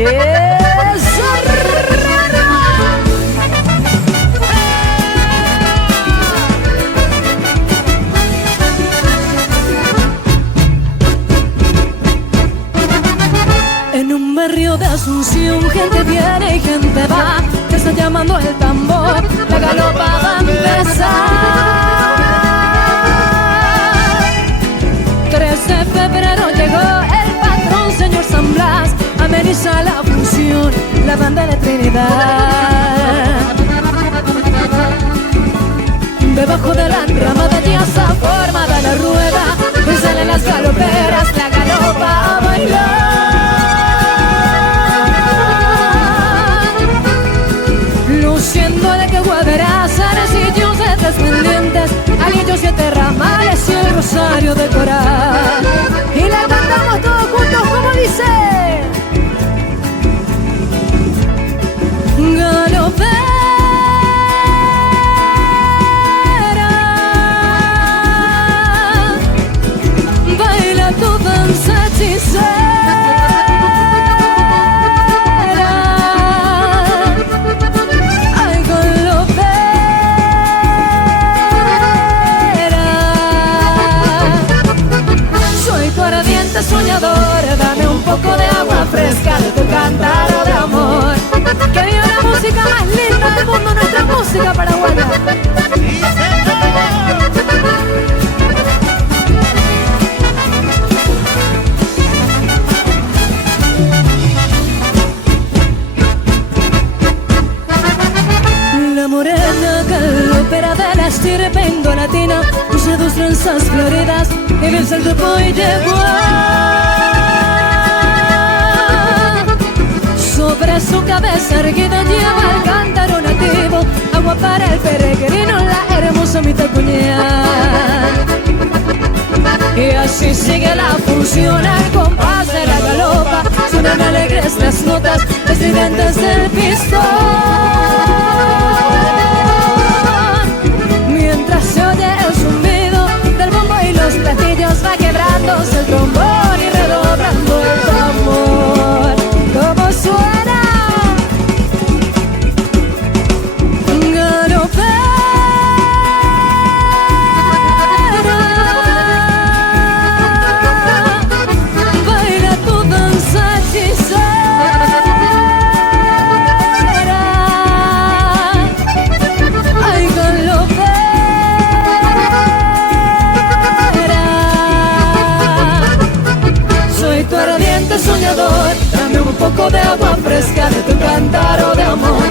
¡Eso! En un barrio de Asunción, gente viene y gente va, te está llamando el tambor, la galopa va a empezar. 3 de febrero llegó el patrón, señor San Blas, ameniza la función, la banda de Trinidad. Debajo de la enramada ya está formada la rueda, y salen las galoperas, la galopa a bailar. Luciendo de que guaderas, arcillos de descendientes, anillos 7 ramales y el rosario de coral. Y la cantamos todos juntos como dice: galopera, baila tu danza hechicera. Soñador, dame un poco de agua fresca de tu cántaro de amor. Que viva la música más linda del mundo, nuestra música paraguaya. La morena galopera de la estirpe indolatina, usa 2 trenzas floridas y vence el grupo y llegó. Sobre su cabeza erguida lleva el cántaro nativo, agua para el peregrino, la hermosa mitacuña. Y así sigue la función al compás de la galopa, suenan alegres las notas estridentes del pistón. Mientras se oye el zumbido del bombo y los platillos, va quebrándose el trombón y redoblando el tambor. ¿Cómo suena? Soñador, dame un poco de agua fresca de tu cántaro de amor.